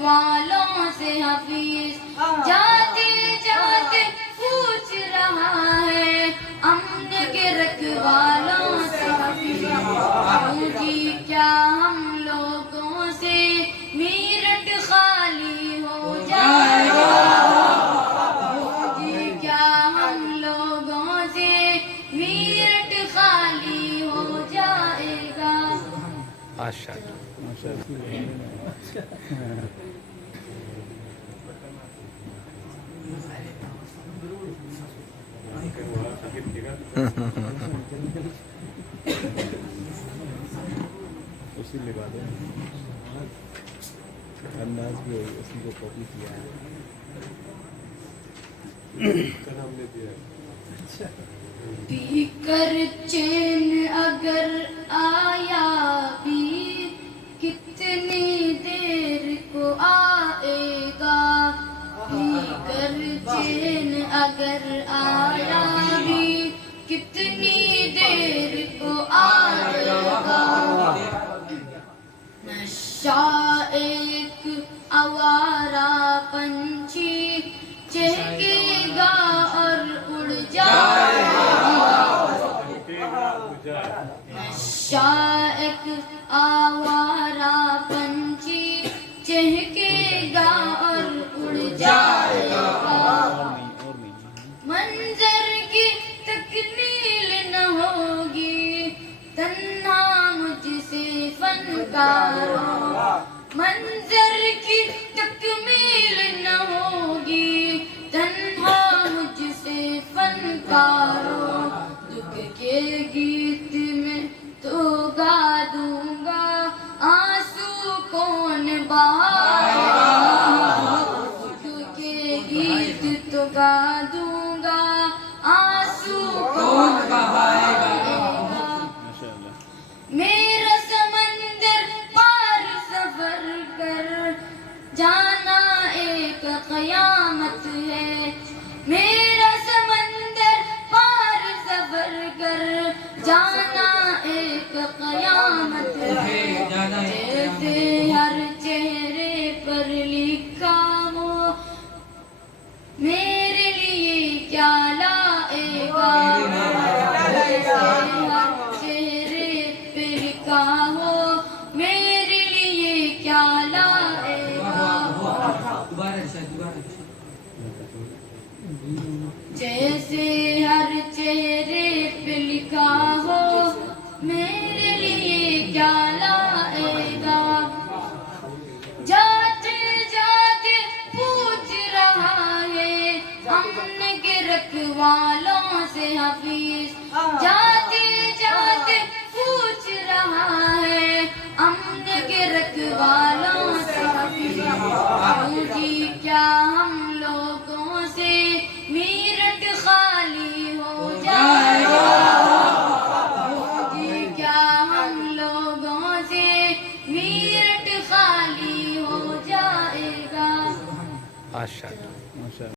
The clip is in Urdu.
والوں سے حفیظ جاتے جاتے پوچھ رہا ہے امن کے رکھوالوں سے حفیظ جی کیا ہم لوگوں سے میرٹھ خالی ہو جائے گا جی کیا ہم لوگوں سے میرٹھ خالی ہو جائے گا اسی لگا دیں انداز بھی ہوئی اسی کو کاپی کیا ہے پی کر چین اگر آیا بھی کتنی دیر کو آئے گا پی کر چین اگر آیا بھی کتنی دیر کو آئے گا نشہ ایک آوارہ پنچھی چہکے گا اور اڑ جائے گا نشہ ایک آوارہ پنچھی چہکے گا اور اڑ جائے گا منظر کی تکمیل نہ ہوگی تنہا مجھ سے فنکاروں منظر کی تکمیل نہ ہوگی تنہا مجھ سے فنکاروں دکھ کے گیت میں تو گا دوں گا آنسو کون بہائے گا دکھ کے گیت تو گا دوں گا آنسو کون بہائے گا میرا سمندر پار سفر کر جانا ایک قیامت ہے میرا سمندر پار سفر کر جانا ایک قیامت ہے جیسے ہر چہرے پر لکھا ہو میرے لیے کیا لائے گا جیسے ہر چہرے پہ لکھا ہو میرے لیے کیا لائے گا جیسے ہر چہرے پہ لکھا ہو میرے لیے کیا لائے گا جاتے جاتے پوچھ رہا ہے امن کے رکھوالوں سے حفیظ جاتے جاتے پوچھ رہا ہے امن کے رکھوالوں سے حفیظ جی کیا ہم لوگوں سے میرٹھ خالی ہو جائے گا جی کیا ہم لوگوں سے میرٹھ خالی ہو جائے گا ماشاء اللہ